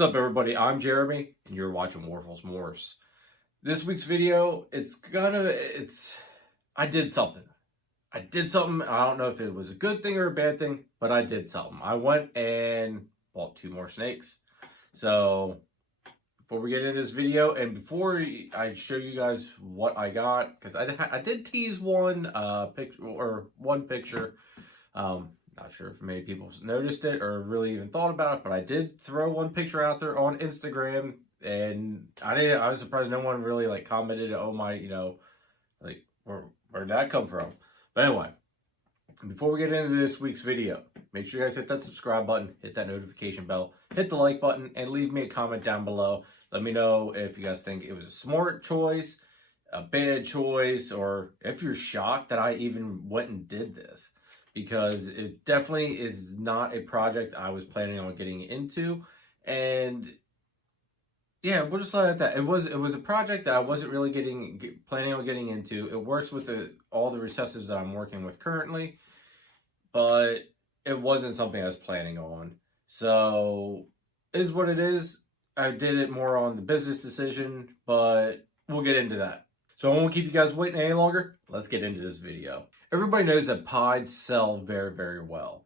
What's up, everybody? I'm Jeremy, and you're watching Morphs. This week's video, I did something. I don't know if it was a good thing or a bad thing, but I did something. I went and bought 2 more snakes. So, before we get into this video, and before I show you guys what I got, because I did tease one picture. Not sure if many people noticed it or really even thought about it, but I did throw one picture out there on Instagram, and I was surprised no one really commented, oh my, where'd that come from? But anyway, before we get into this week's video, make sure you guys hit that subscribe button, hit that notification bell, hit the like button, and leave me a comment down below. Let me know if you guys think it was a smart choice, a bad choice, or if you're shocked that I even went and did this. Because it definitely is not a project I was planning on getting into. And yeah, we'll just leave it at that. It was a project that I wasn't really planning on getting into. It works with all the recessives that I'm working with currently, but it wasn't something I was planning on. So, it is what it is. I did it more on the business decision, but we'll get into that. So I won't keep you guys waiting any longer. Let's get into this video. Everybody knows that pieds sell very, very well.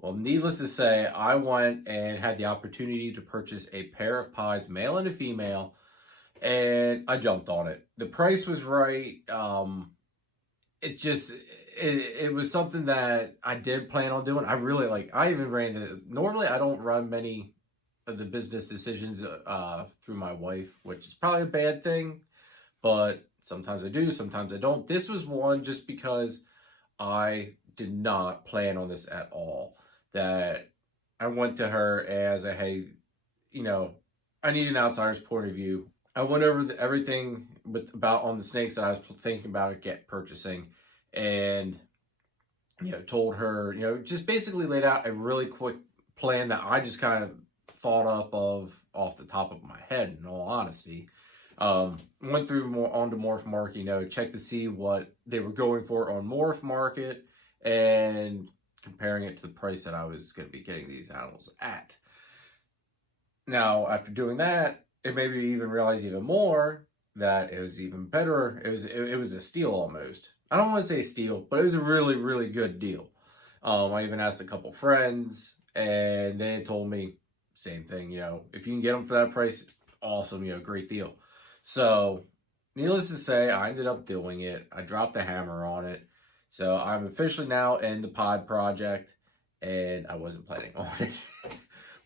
Well, needless to say, I went and had the opportunity to purchase a pair of pieds, male and a female, and I jumped on it. The price was right. It was something that I did plan on doing. I even ran it. Normally, I don't run many of the business decisions through my wife, which is probably a bad thing, but sometimes I do, sometimes I don't. This was one just because I did not plan on this at all. That I went to her as hey, I need an outsider's point of view. I went over everything on the snakes that I was thinking about purchasing, and told her, just basically laid out a really quick plan that I just kind of thought up off the top of my head, in all honesty. Went through onto Morph Market, checked to see what they were going for on Morph Market and comparing it to the price that I was going to be getting these animals at. Now, after doing that, it made me even realize even more that it was even better. It was a steal almost. I don't want to say steal, but it was a really, really good deal. I even asked a couple friends, and they told me same thing. If you can get them for that price, awesome. Great deal. So, needless to say, I ended up doing it. I dropped the hammer on it. So, I'm officially now in the pod project, and I wasn't planning on it.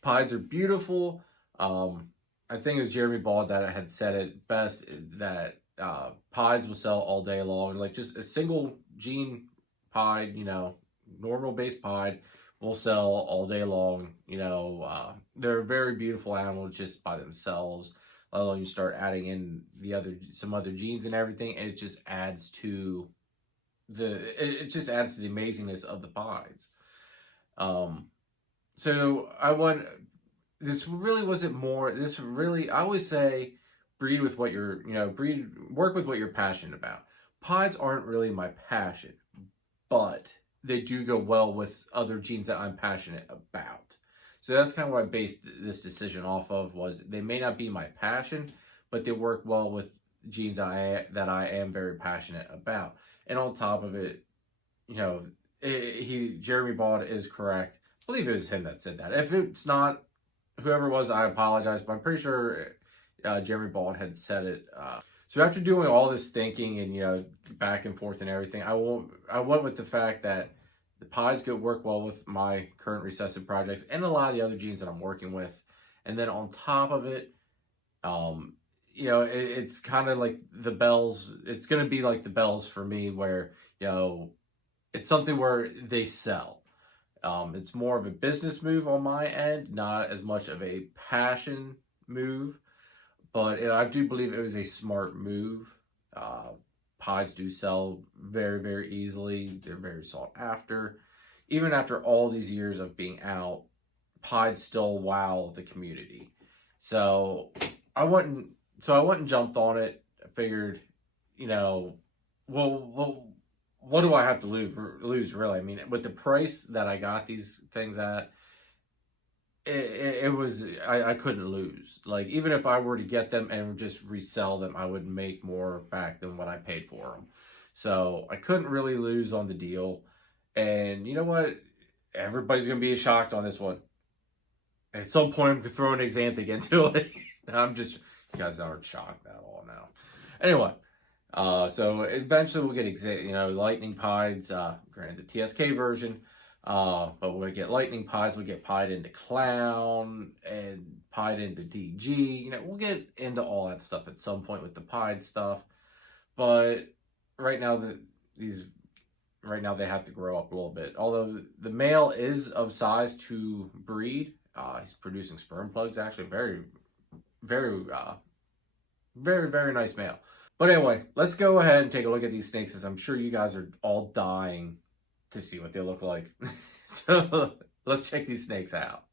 Pods are beautiful. I think it was Jeremy Bald that had said it best, that pods will sell all day long. Like just a single gene pod, normal base pod will sell all day long. They're a very beautiful animal just by themselves. Let alone you start adding in some other genes and everything, and it just adds to the amazingness of the pieds. So this really wasn't more. This really, I always say, work with what you're passionate about. Pieds aren't really my passion, but they do go well with other genes that I'm passionate about. So that's kind of what I based this decision off of. Was they may not be my passion, but they work well with genes that I am very passionate about. And on top of it, Jeremy Bald is correct. I believe it was him that said that. If it's not, whoever it was, I apologize, but I'm pretty sure Jeremy Bald had said it. So after doing all this thinking and back and forth and everything, I went with the fact that the pieds could work well with my current recessive projects and a lot of the other genes that I'm working with. And then on top of it, it's kind of like the bells. It's going to be like the bells for me where, it's something where they sell. It's more of a business move on my end, not as much of a passion move. But I do believe it was a smart move. Pieds do sell very, very easily. They're very sought after. Even after all these years of being out, pieds still wow the community. So I went and jumped on it. I figured, what do I have to lose really? I mean, with the price that I got these things at, it was, I couldn't lose. Like, even if I were to get them and just resell them, I would make more back than what I paid for them. So I couldn't really lose on the deal. And you know what? Everybody's going to be shocked on this one. At some point, I'm going to throw an axanthic into it. I'm just, you guys aren't shocked at all now. Anyway, so eventually we'll get, lightning pieds, granted the TSK version. But we'll get lightning pies, we'll get pied into clown and pied into DG. We'll get into all that stuff at some point with the pied stuff. But right now they have to grow up a little bit. Although the male is of size to breed. He's producing sperm plugs. Actually, very, very, very, very nice male. But anyway, let's go ahead and take a look at these snakes, as I'm sure you guys are all dying to see what they look like. So let's check these snakes out.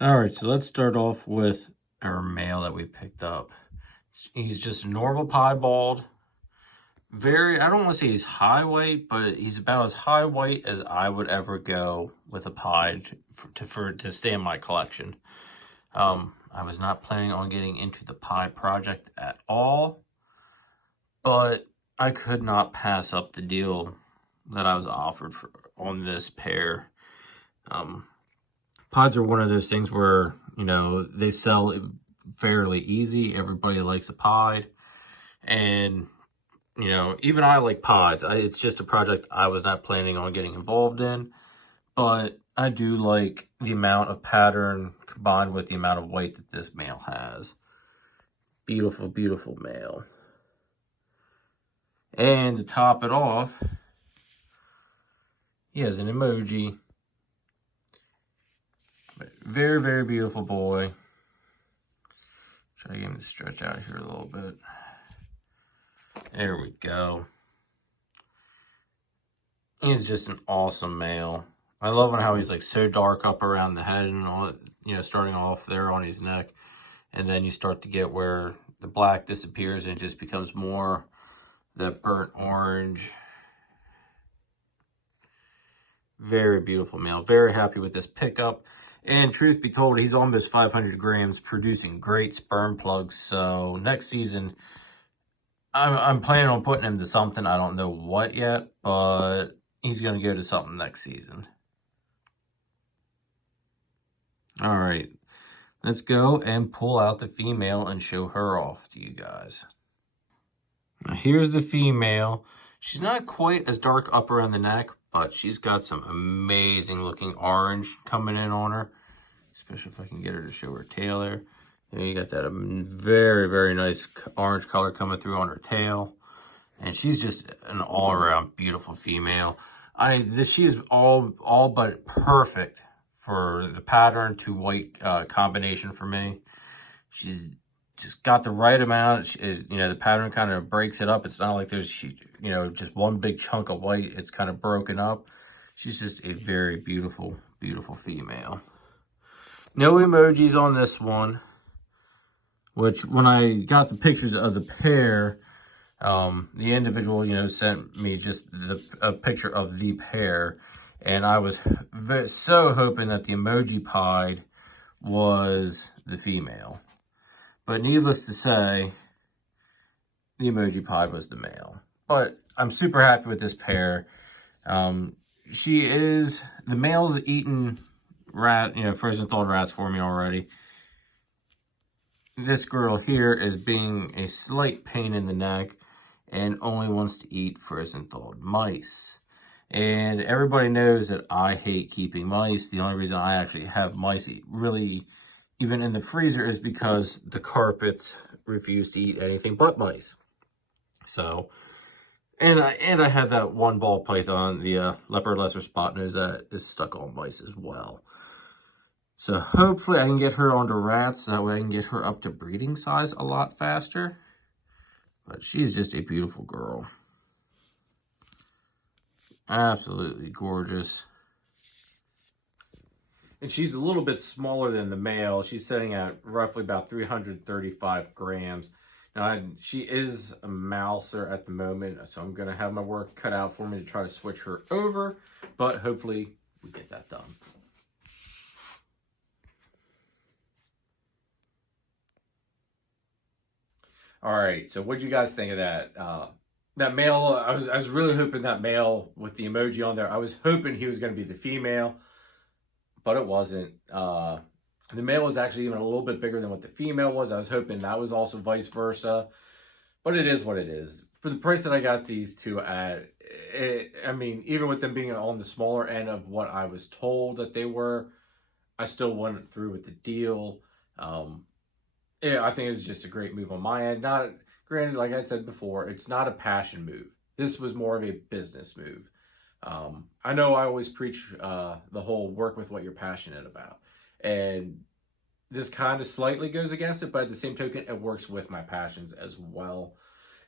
All right, so let's start off with our male that we picked up. He's just a normal piebald. I don't want to say he's high weight, but he's about as high weight as I would ever go with a pied to stay in my collection. I was not planning on getting into the pied project at all, but I could not pass up the deal that I was offered on this pair. Pieds are one of those things where, they sell fairly easy. Everybody likes a pied. And, even I like pieds. It's just a project I was not planning on getting involved in. But I do like the amount of pattern combined with the amount of weight that this male has. Beautiful, beautiful male. And to top it off, he has an emoji. Very, very beautiful boy. Try to get him to stretch out here a little bit. There we go. He's just an awesome male. I love how he's like so dark up around the head and all, starting off there on his neck. And then you start to get where the black disappears and it just becomes more that burnt orange. Very beautiful male. Very happy with this pickup. And truth be told, he's almost 500 grams, producing great sperm plugs. So next season, I'm planning on putting him to something. I don't know what yet, but he's going to go to something next season. All right, let's go and pull out the female and show her off to you guys. Now here's the female. She's not quite as dark up around the neck, but she's got some amazing looking orange coming in on her. Especially if I can get her to show her tail there. And you got that very, very nice orange color coming through on her tail. And she's just an all-around beautiful female. She is all but perfect for the pattern to white combination for me. She's just got the right amount. The pattern kind of breaks it up. It's not like there's, just one big chunk of white. It's kind of broken up. She's just a very beautiful, beautiful female. No emojis on this one, which when I got the pictures of the pair, the individual, sent me just a picture of the pair. And I was so hoping that the emoji pied was the female. But needless to say, the emoji pied was the male. But I'm super happy with this pair. The male's eaten frozen thawed rats for me already. This girl here is being a slight pain in the neck and only wants to eat frozen thawed mice. And everybody knows that I hate keeping mice. The only reason I actually have mice really even in the freezer is because the carpets refuse to eat anything but mice. So, and I have that one ball python, the leopard lesser spot nose, that is stuck on mice as well. So hopefully I can get her onto rats. That way I can get her up to breeding size a lot faster. But she's just a beautiful girl. Absolutely gorgeous. And she's a little bit smaller than the male. She's sitting at roughly about 335 grams. Now, she is a mouser at the moment, so I'm going to have my work cut out for me to try to switch her over. But hopefully we get that done. All right, so what do you guys think of that? That male, I was really hoping that male with the emoji on there, I was hoping he was going to be the female, but it wasn't. The male was actually even a little bit bigger than what the female was. I was hoping that was also vice versa, but it is what it is. For the price that I got these two at, I mean, even with them being on the smaller end of what I was told that they were, I still went through with the deal. Yeah, I think it was just a great move on my end. Not granted, like I said before, it's not a passion move. This was more of a business move. I know I always preach the whole work with what you're passionate about, and this kind of slightly goes against it, but at the same token, it works with my passions as well.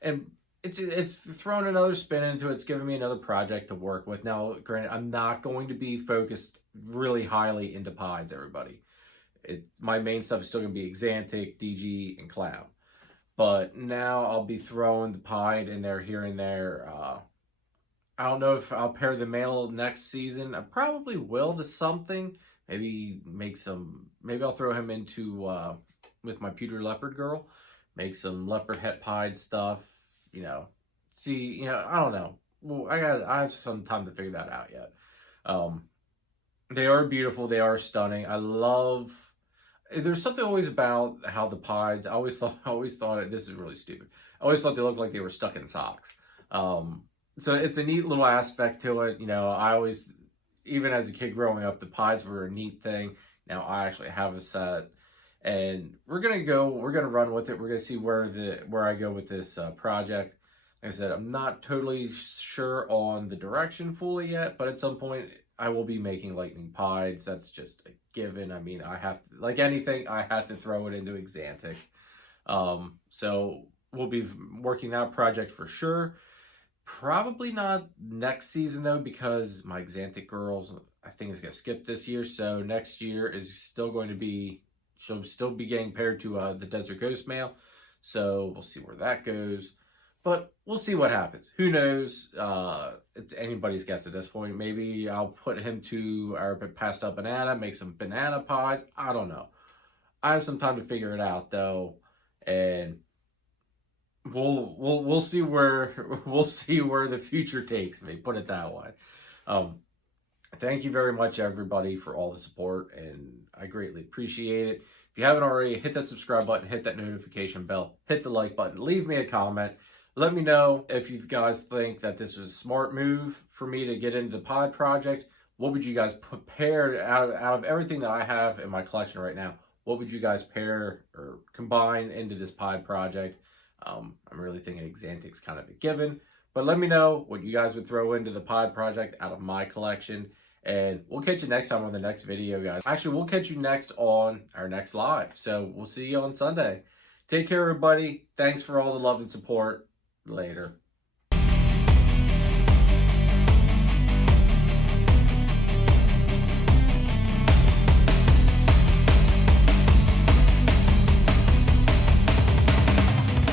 And it's thrown another spin into it. It's given me another project to work with. Now, granted, I'm not going to be focused really highly into pods, everybody. My main stuff is still going to be axanthic, DG, and clown. But now I'll be throwing the pied in there here and there. I don't know if I'll pair the male next season. I probably will to something. Maybe maybe I'll throw him into, with my pewter leopard girl. Make some leopard het pied stuff. You know, I don't know. Well, I have some time to figure that out yet. They are beautiful. They are stunning. There's something always about how the pieds, I always thought, this is really stupid. I always thought they looked like they were stuck in socks. So it's a neat little aspect to it. You know, even as a kid growing up, the pieds were a neat thing. Now I actually have a set, and we're gonna run with it. We're gonna see where I go with this project. Like I said, I'm not totally sure on the direction fully yet, but at some point I will be making lightning pieds. That's just a given. I mean, I have to, like anything, I have to throw it into axanthic. So we'll be working that project for sure. Probably not next season though, because my axanthic girls, I think, is gonna skip this year. So next year is still going to be, she'll still be getting paired to the Desert Ghost male. So we'll see where that goes. But we'll see what happens. Who knows? It's anybody's guess at this point. Maybe I'll put him to our passed up banana, make some banana pies. I don't know. I have some time to figure it out though, and we'll see where the future takes me. Put it that way. Thank you very much, everybody, for all the support, and I greatly appreciate it. If you haven't already, hit that subscribe button, hit that notification bell, hit the like button, leave me a comment. Let me know if you guys think that this was a smart move for me to get into the pod project. What would you guys pair out of everything that I have in my collection right now? What would you guys pair or combine into this pod project? I'm really thinking axanthic's kind of a given, but let me know what you guys would throw into the pod project out of my collection, and we'll catch you next time on the next video, guys. Actually, we'll catch you next on our next live, so we'll see you on Sunday. Take care, everybody. Thanks for all the love and support. Later.